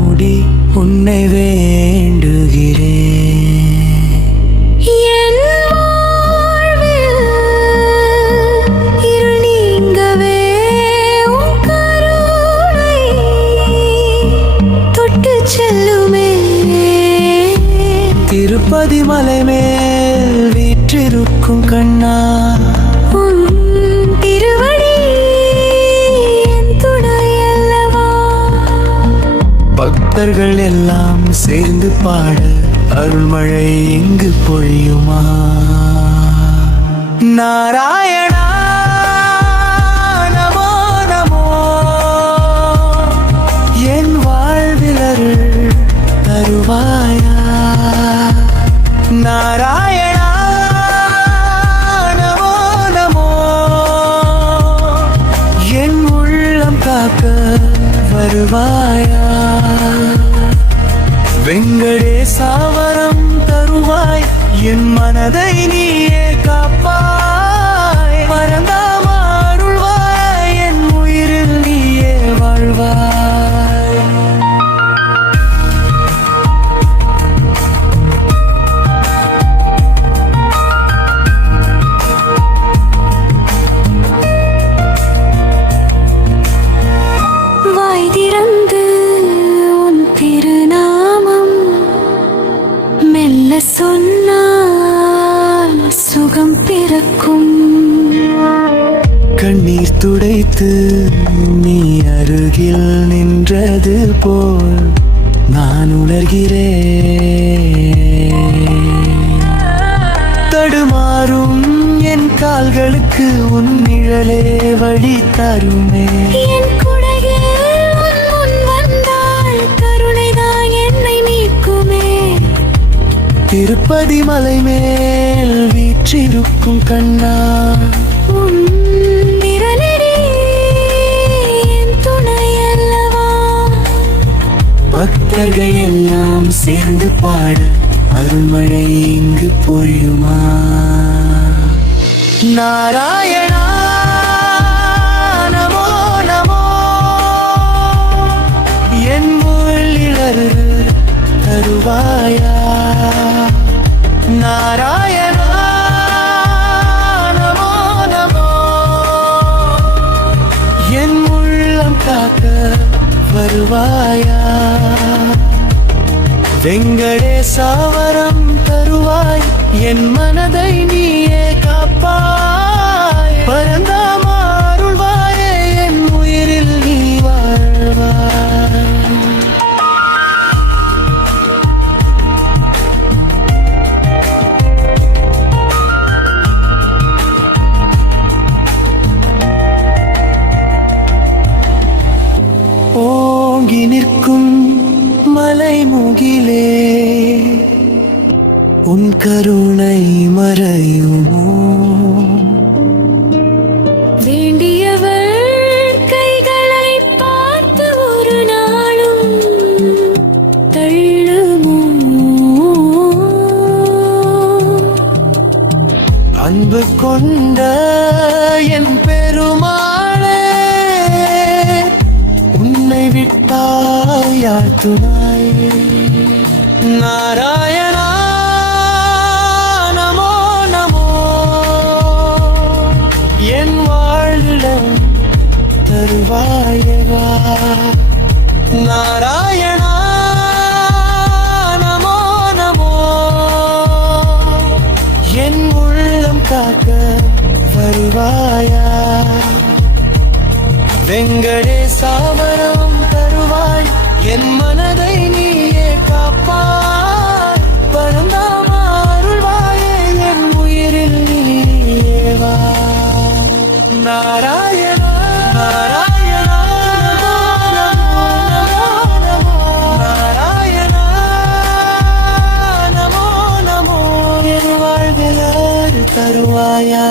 மூடி உன்னை வேண்டுகிறேன். என் வாழ்வில் இருள் நீங்கவே உன் கருணை தொட்டுச் செல்லுமே. திருப்பதி மலை மேல் வீற்றிருக்கும் கண்ணா, உன் திருவடி என் துணை அல்லவா. பக்தர்கள் எல்லாம் சேர்ந்து பாட அருள்மழை இங்கு பொழியுமா? நாராயணா நமோ நமோ, என் வாழ்வில் அருள் தருவாயா? நாராயணா நமோ நமோ, என் உள்ளம் காக்க வருவாயா? வெங்கடேசா வரம் தருவாய், என் மனதை நீயே காப்பாய். பரந்தாமா அருள்வாய், என் உயிரில் நீயே வாழ்வாய். வாய் திறந்து உன் திருநாமம் மெல்ல சொன்னால் சுகம் பிறக்கும். கண்ணீர் துடைத்து நீ அருகில் நின்றது போல் நான் உணர்கிறேன். தடுமாறும் என் கால்களுக்கு உன் நிழலே வழி தருமே. என் குடையில் உன் முன் வந்தால் கருணைதான் என்னை மீட்குமே. திருப்பதி மலை மேல் வீற்றிருக்கும் கண்ணா, உன் விரலடி என் துணை அல்லவா. பக்தர்கள் எல்லாம் சேர்ந்து பாட அருள்மழை இங்கு பொழியுமா? நாராயணா நமோ நமோ, என் உள்ளில் அருள் தருவாயா? நாராயணா நமோ நமோ, என் உள்ளம் காக்க வருவாயா? வெங்கடேசா வரம் தருவாய், என் மனதை நீயே காப்பாய். பரந்தாமா அருள்வாயே, என் உயிரில் நீ வாழ்வாய். ஓங்கி நிற்கும் மலை முகிலே, உன் கருணை மறையுமோ? வேண்டியவர் கைகளை பார்த்து ஒரு நாளும் தள்ளுமோ? அன்பு கொண்ட என் பெருமாளே, உன்னை விட்டால் யார் துணை? நாராயணா நமோ நமோ, என் வாழ்விடம் தருவாயவா? நாராயணா நமோ நமோ, என் உள்ளம் காக்க வருவாயா? வெங்கடேசா வரம் தருவாய், என் மனதை நீயே காப்பாய். பரந்தாமா அருள்வாயே, என் உயிரில் நீயே வா. நாராயணா நாராயணா நமோ நமோ நமோ, நாராயணா நமோ நமோ, என் வாழ்வில் அருள் தருவாயா?